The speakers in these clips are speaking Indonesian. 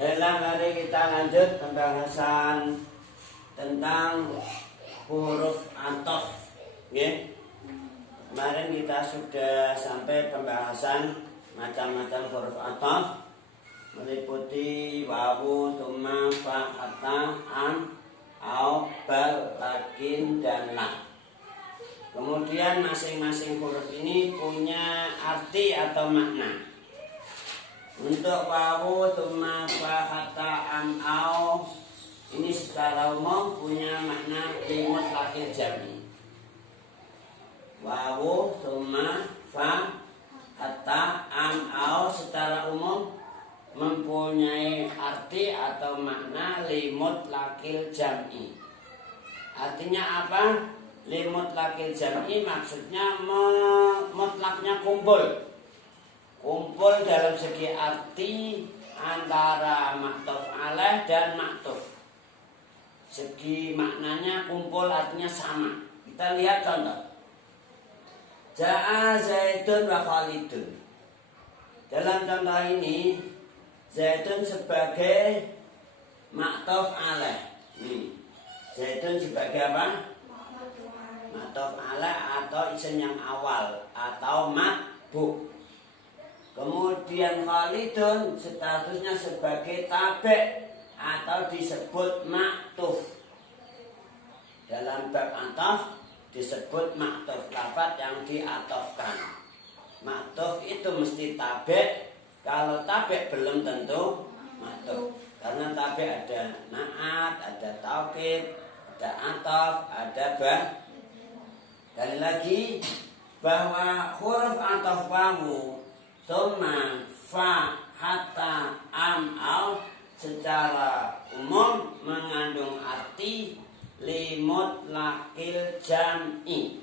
Baiklah, mari kita lanjut pembahasan tentang huruf athof. Kemarin kita sudah sampai pembahasan macam-macam huruf athof, meliputi wawu, tsumma, fa, hatta, am, au, bal, lakin, dan la. Kemudian masing-masing huruf ini punya arti atau makna. Untuk wawu, tsumma, fa, hatta, am, au ini secara umum punya makna mutlaqil jam'i. Wawu, tsumma, fa, hatta, am, au secara umum mempunyai arti atau makna mutlaqil jam'i. Artinya apa? Mutlaqil jam'i maksudnya mutlaknya kumpul. Kumpul dalam segi arti antara maktuf alaih dan maktuf. Segi maknanya kumpul, artinya sama. Kita lihat contoh. Ja'a Zaidun wa Khalidun. Dalam contoh ini Zaidun sebagai maktuf alaih. Zaidun sebagai apa? Maktuf alaih atau isim yang awal atau matbu. Kemudian Khalidun statusnya sebagai tabe' atau disebut maktuf. Dalam bab athof disebut maktuf, lafaz yang diatofkan. Maktuf itu mesti tabe'. Kalau tabe' belum tentu maktuf. Karena tabe' ada na'at, ada taukid, ada athof, ada bah. Dan lagi bahwa huruf athof wawu, tsumma, fa, hatta, am, au secara umum mengandung arti mutlaqil jam'i.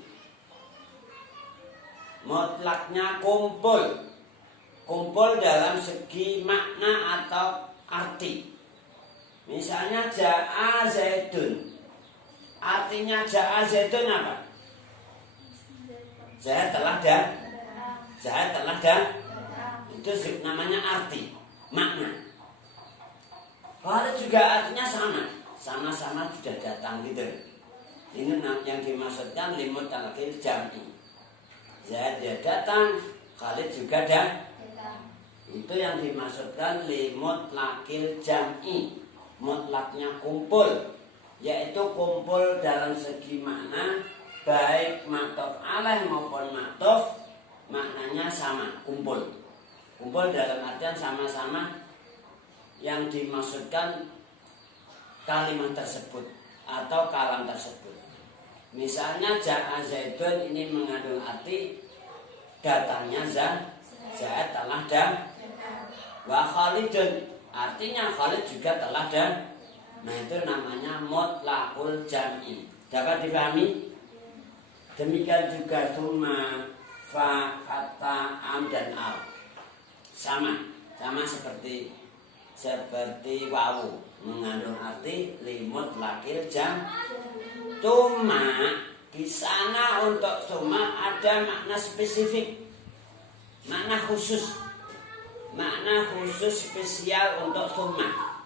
Mutlaknya kumpul. Kumpul dalam segi makna atau arti. Misalnya ja'a Zaidun. Artinya ja'a Zaidun apa? Zaid telah datang. Itu namanya arti, makna. Kalau juga artinya sama-sama sudah datang gitu. Ini yang dimaksudkan mutlaqil jam'i. Zaid dia datang, Khalid juga datang. Itu yang dimaksudkan mutlaqil jam'i. Mutlaknya kumpul, yaitu kumpul dalam segi makna, baik maktuf alaih maupun maktuf, maknanya sama, kumpul. Kumpul dalam artian sama-sama yang dimaksudkan kalimat tersebut atau kalam tersebut. Misalnya ja'a Zaidun ini mengandung arti datangnya Zaid telah datang. Wa Khalidun artinya Khalid juga telah datang. Nah itu namanya mutlaqul jam'i. Dapat dipahami? Demikian juga tsumma, fa, hatta, am, dan au. Sama seperti wawu mengandung arti mutlaqil jam'. Cuma di sana untuk tsumma ada makna spesifik, makna khusus spesial untuk tsumma.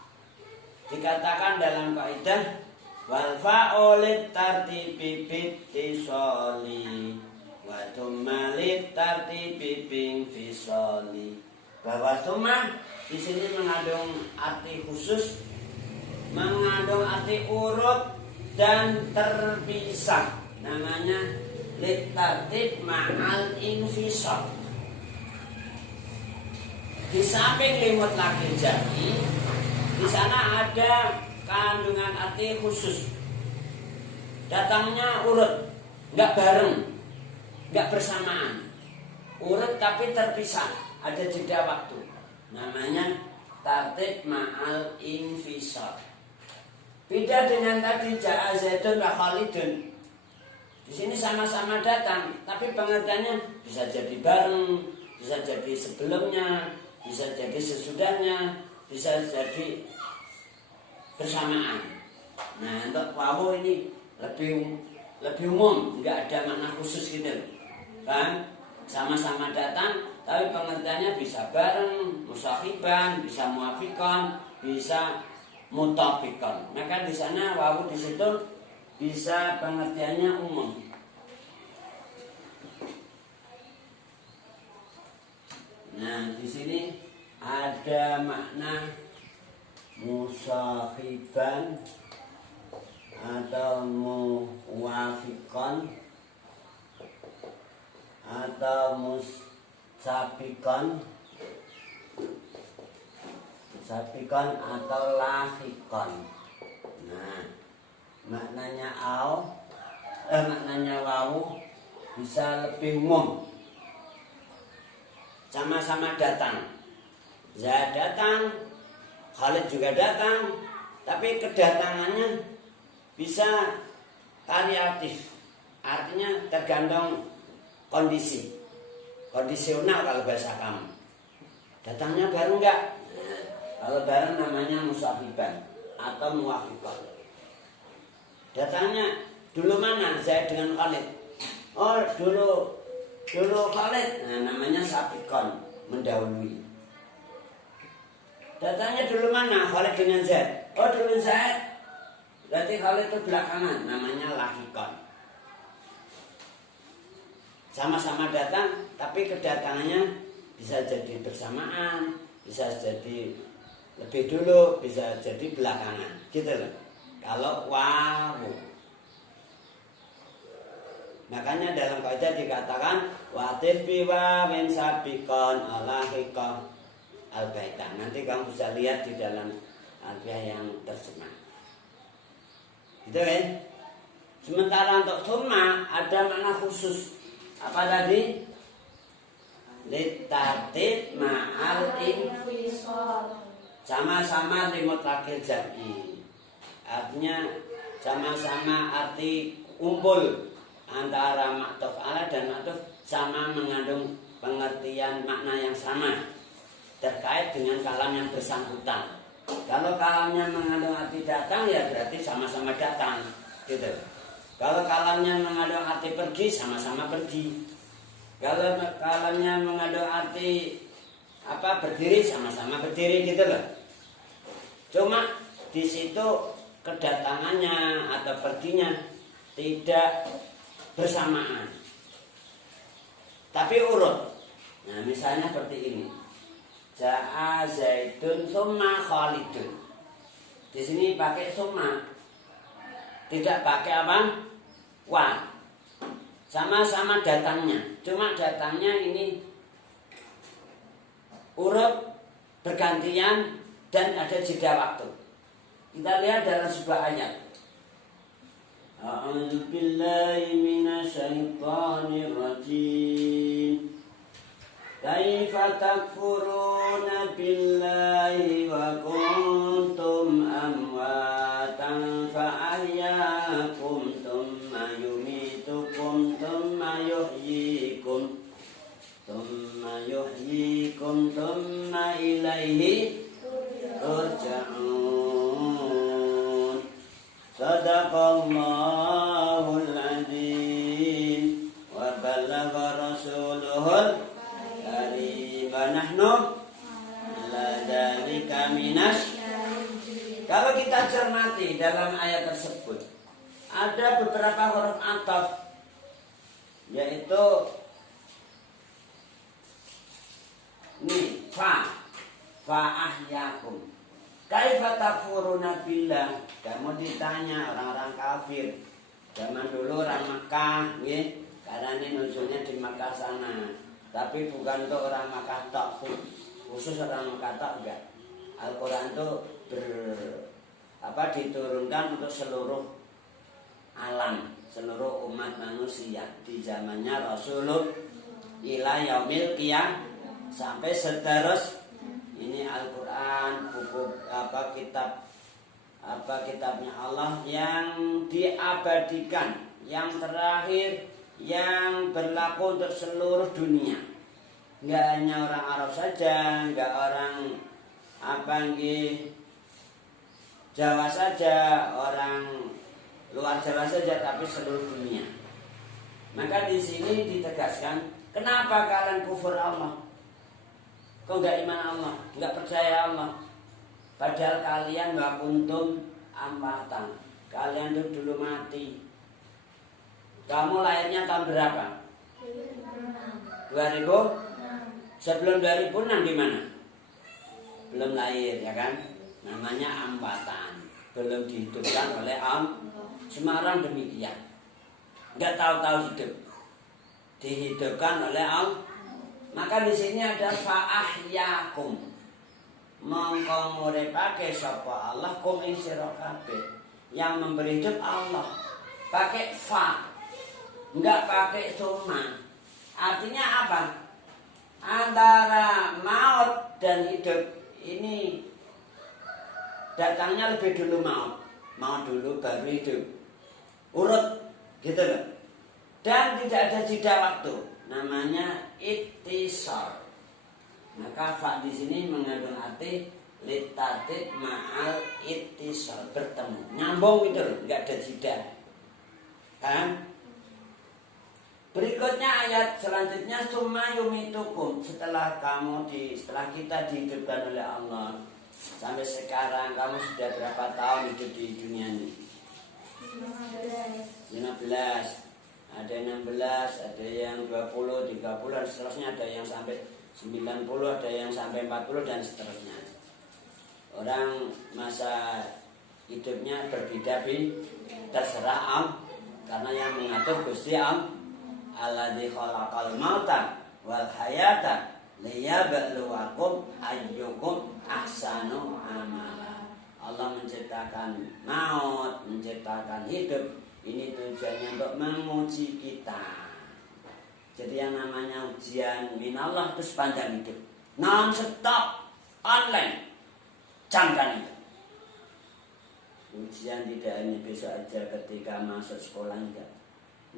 Dikatakan dalam kaidah wal fa'u lit tartibi bittisali wa tsumma lit tartibi binfisali. Bahwa tsumma di sini mengandung arti khusus, mengandung arti urut dan terpisah. Namanya litartib ma'al infisal. Di samping mutlaqil jam'i, di sana ada kandungan arti khusus. Datangnya urut, enggak bareng, enggak bersamaan. Urut tapi terpisah, ada jeda waktu. Namanya tartib ma'al infisal. Beda dengan tadi ja'a Zaidun wa Khalidun. Di sini sama-sama datang, tapi pengertiannya bisa jadi bareng, bisa jadi sebelumnya, bisa jadi sesudahnya, bisa jadi bersamaan. Nah, untuk wawu ini lebih umum, enggak ada makna khusus gitu, kan? Sama-sama datang, tapi pengertiannya bisa bareng, musahiban, bisa muafiqan, bisa mutafikan. Maka di sana wawu di situ bisa pengertiannya umum. Nah, di sini ada makna musahiban atau muwafiqan atau musabiqan atau lahiqan. Nah, maknanya maknanya wawu bisa lebih umum. Sama-sama datang. Zaid datang, Khalid juga datang, tapi kedatangannya bisa variatif. Artinya tergantung kondisi. Kondisional kalau bahasa kamu. Datangnya bareng enggak? Kalau bareng namanya musahiban atau muwafiqan. Datangnya dulu mana Zaid dengan Khalid? Oh, dulu Khalid. Nah, namanya sabiqan, mendahului. Datangnya dulu mana Khalid dengan Zaid? Oh, dulu Zaid. Berarti Khalid itu belakangan, namanya lahiqan. Sama-sama datang, tapi kedatangannya bisa jadi bersamaan, bisa jadi lebih dulu, bisa jadi belakangan, gitu loh. Kalau wawu. Makanya dalam kaidah dikatakan watif biwa min sabiqan alahiqah al-baita. Nanti kamu bisa lihat di dalam alfiah yang terjemah. Gitu kan? Sementara untuk summa ada makna khusus. Apa tadi? Litartib ma'al infisal. Sama-sama limutlaqil jam'i. Artinya sama-sama arti kumpul antara ma'tuf ala dan ma'tuf sama mengandung pengertian makna yang sama terkait dengan kalam yang bersangkutan. Kalau kalamnya mengandung arti datang ya berarti sama-sama datang, gitu. Kalau kalamnya mengandung arti pergi sama-sama pergi. Kalau kalamnya mengandung arti berdiri sama-sama berdiri, gitu loh. Cuma di situ kedatangannya atau perginya tidak bersamaan, tapi urut. Nah, misalnya seperti ini. Ja'a Zaidun summa Khalidun. Di sini pakai summa. Tidak pakai apa? Wa. Sama-sama datangnya. Cuma datangnya ini urut bergantian dan ada jeda waktu. Kita lihat dalam sebuah ayat. A'udzu billahi minasyaitonir rajim. Kaifa takfuruna billahi wa kuntum amwatan fa ahyaakum thumma yumitukum thumma yuhyikum thumma ilaihi turja'un. Sadaqallahul adzim wa ballagha rasuluhul karim wa nahnu ala dzalika minas. Kalau kita cermati dalam ayat tersebut ada beberapa huruf ataf, yaitu ini fa ahyakum. Kaifa takfuruna billah? Kamu ditanya orang-orang kafir. Zaman dulu orang Makkah, nggih, karena ini nuzulnya di Makkah sana. Tapi bukan untuk orang Makkah tok, khusus orang Makkah tok enggak. Al-Qur'an itu diturunkan untuk seluruh alam, seluruh umat manusia di zamannya Rasulullah ila yaumil qiyamah sampai seterus. Ini Al-Quran, buku kitabnya Allah yang diabadikan, yang terakhir, yang berlaku untuk seluruh dunia. Enggak hanya orang Arab saja, enggak orang Jawa saja, orang luar Jawa saja, tapi seluruh dunia. Maka di sini ditegaskan, kenapa kalian kufur Allah? Kau enggak iman Allah, enggak percaya Allah. Padahal kalian wa kuntum amwatan. Kalian tuh dulu mati. Kamu lahirnya tahun berapa? 2000? Sebelum 2006 di mana? Belum lahir, ya kan? Namanya amwatan. Belum dihidupkan oleh Semarang demikian. Enggak tahu-tahu hidup. Dihidupkan oleh Allah. Maka di sini ada fa'ahyakum. Mongko nguripake sapa Allah kum ing sira kabeh. Yang memberi hidup Allah. Pakai fa. Enggak pakai summa. Artinya apa? Antara maut dan hidup ini datangnya lebih dulu maut. Maut dulu baru hidup. Urut gitu loh. Dan tidak ada jeda waktu. Namanya ittisal. Maka fa di sini mengandung arti litatid ma'al ittisal, bertemu, nyambung gitu loh, enggak ada jeda. Kan? Berikutnya ayat selanjutnya summa yumitukum. Setelah kita dihidupkan oleh Allah sampai sekarang, kamu sudah berapa tahun hidup di dunia ini? 15. Ada 16, ada yang 20, 30 dan seterusnya, ada yang sampai 90, ada yang sampai 40 dan seterusnya. Orang masa hidupnya berbeda-beda, terserah Allah, karena yang mengatur Gusti Allah. Alladzi khalaqal mauta wal hayata liyabluwakum ayyukum ahsanu amala. Allah menciptakan maut, menciptakan hidup. Ini tujuannya untuk menguji kita. Jadi yang namanya ujian minallah itu sepanjang hidup. Non-stop, online. Camkan itu. Ujian tidak hanya besok aja ketika masuk sekolah, enggak.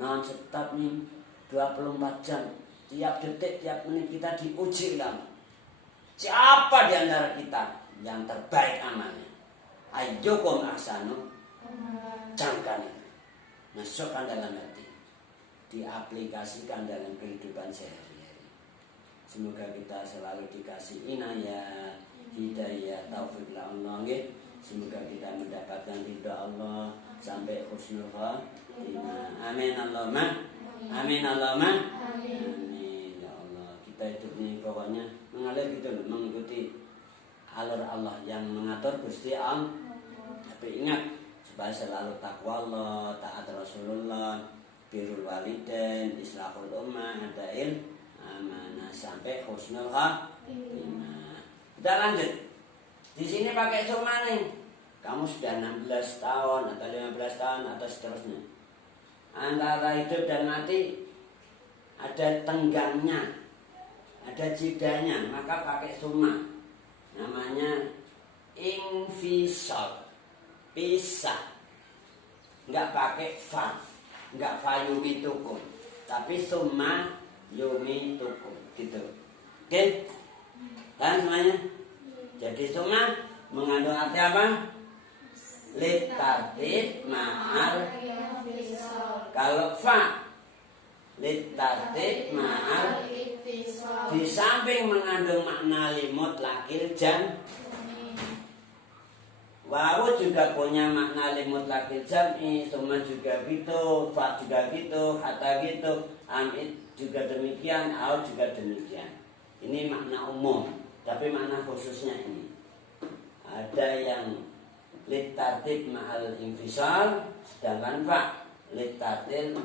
Non-stop nih 24 jam. Tiap detik, tiap menit kita diuji kan. Siapa di antara kita yang terbaik amalnya? Ayyukum ahsanu. Camkan itu. Masukkan dalam hati, diaplikasikan dalam kehidupan sehari-hari. Semoga kita selalu dikasih inayah, hidayah, taufik Allah. Semoga kita mendapatkan ridha Allah sampai husnul khatimah. Amin Allahumma. Amin Allahumma. Amin ya Allah. Kita hidup ini pokoknya mengalir gitu loh, mengikuti alur Allah yang mengatur Gusti Allah. Tapi ingat, supaya selalu takwa Allah, taat Rasulullah, birrul walidain, islahul ummah, adail amanah sampai husnul khatimah. Kita lanjut. Di sini pakai summa nih. Kamu sudah 16 tahun atau 15 tahun atau seterusnya. Antara hidup dan mati ada tenggangnya, ada jedanya, maka pakai summa. Namanya infisal. Pisah, nggak pakai fa, nggak fa yumitukum, tapi summa yumitukum, gitu. Oke, kan semuanya? Jadi summa mengandung arti apa? Litartib ma'al. Kalau fa litartib ma'al, di samping mengandung makna limut lakil jam. Wawu juga punya makna limut lakil jam'i, summa juga gitu, fa juga gitu, kata gitu, amit juga demikian, au juga demikian. Ini makna umum, tapi makna khususnya ini. Ada yang litartib ma'al infisal, sedangkan fa litartib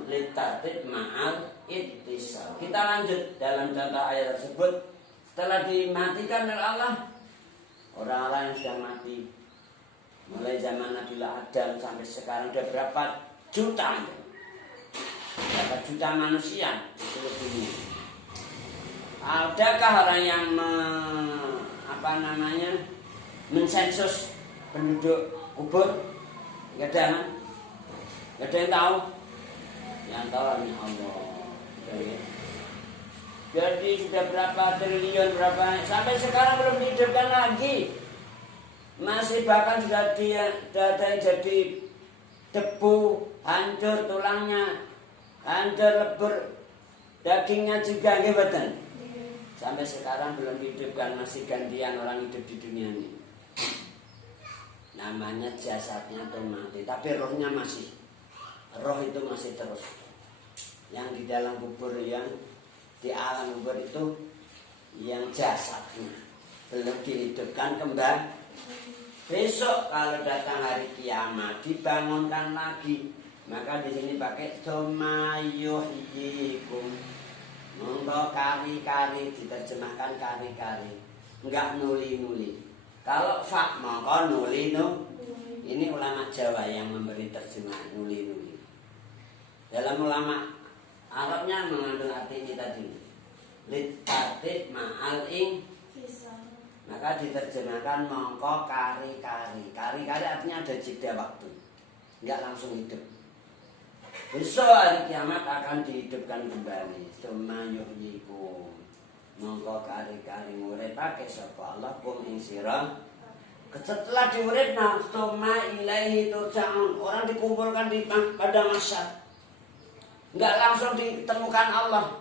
ma'al ittisal. Kita lanjut dalam contoh ayat tersebut. Setelah dimatikan oleh Allah, orang-orang yang sudah mati mulai zaman Nabi Adam sampai sekarang ada berapa juta manusia di seluruh dunia. Adakah orang yang mensensus penduduk kubur? Gak ada kan? Gak ada yang tahu. Yang tahu hanya Allah. Jadi sudah berapa triliun, berapa sampai sekarang belum dihidupkan lagi. Masih bahkan sudah ada yang jadi debu, hancur tulangnya, hancur lebur, dagingnya juga betul. Sampai sekarang belum dihidupkan, masih gantian orang hidup di dunia ini. namanya jasadnya tuh mati, tapi rohnya masih. Roh itu masih terus. Yang di dalam kubur, yang di alam kubur itu yang jasadnya belum dihidupkan kembali. Besok kalau datang hari kiamat dibangunkan lagi. Maka di sini pakai domayuhyikum. Untuk kari-kari diterjemahkan kari-kari. Enggak nuli-nuli. Kalau fak maka nuli no. Ini ulama Jawa yang memberi terjemahan nuli-nuli. Dalam ulama Arabnya mengandung arti ini tadi. Litatib ma'al ing. Maka diterjemahkan mongko kari-kari. Kari-kari artinya ada jeda waktu. Enggak langsung hidup. Besok hari kiamat akan dihidupkan kembali. Summa yuhyikum. Mongko kari-kari nguripake sapa Allah kum ing sira. Setelah diuripna summa ilaihi turja'un. Orang dikumpulkan di padang mahsyar. Enggak langsung ditemukan Allah.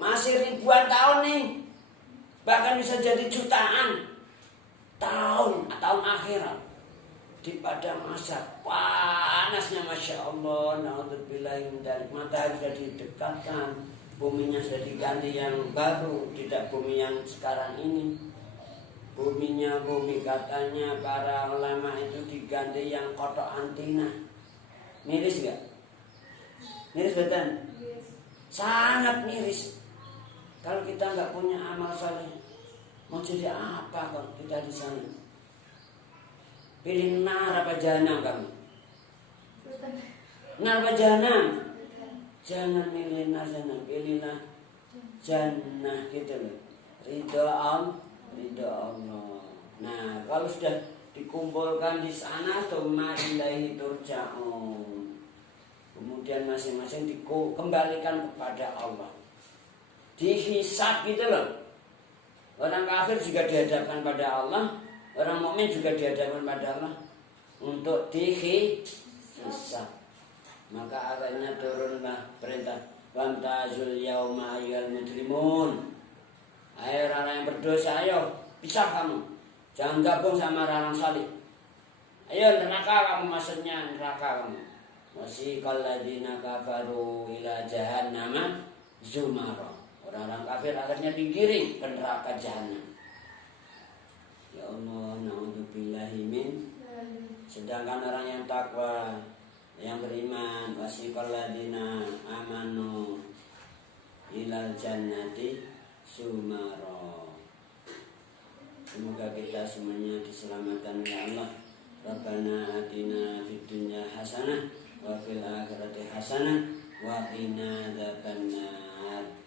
Masih ribuan tahun nih. Bahkan bisa jadi jutaan tahun akhirat di padang mahsyar. Panasnya Masya Allah. Na'udzubillahi min dzalik. Matahari sudah didekatkan, buminya sudah diganti yang baru, tidak bumi yang sekarang ini. Bumi katanya para ulama itu diganti yang kotak antina. Miris gak? Miris betul? Sangat miris. Kalau kita nggak punya amal saleh, mau jadi apa kalau kita di sana? Pilih nar apa jahanam kamu? Nar apa jahanam? Jangan milih nar jahanam, pilihlah jannah gitu loh. Ridho Allah. Nah, kalau sudah dikumpulkan di sana, tsumma ilaihi turja'un. Kemudian masing-masing dikembalikan kepada Allah. Dihisab gitu loh. Orang kafir juga dihadapkan pada Allah, orang mukmin juga dihadapkan pada Allah untuk dihisab. Maka akhirnya turunlah perintah wamtazul yauma ayyuhal mujrimun. Ayo orang yang berdosa, ayo pisah kamu. Jangan gabung sama orang salih. Ayo neraka kamu, maksudnya neraka kamu. Wasiqal ladzina kafaru ila jahannama zumara. Orang-orang kafir akhirnya digiring ke neraka jahanam. Ya Allah, na'udzubillahi min. Sedangkan orang yang takwa, yang beriman, wasiqal ladzina amanu ilal jannati sumara. Semoga kita semuanya diselamatkan oleh Allah. Rabbana atina fid dunya hasanah wa fil akhirati hasanah wa qina adzabannar.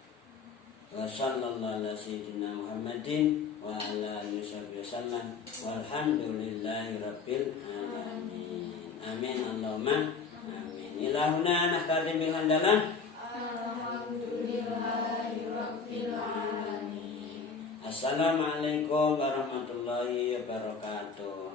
Wa sallallahu ala sayyidina Muhammadin wa ala alihi wasallam walhamdulillahi rabbil alamin. Amin Allahumma amin. Ilahuna nahtadim bil hamdalah. Alhamdulillahi rabbil alamin. Assalamualaikum warahmatullahi wabarakatuh.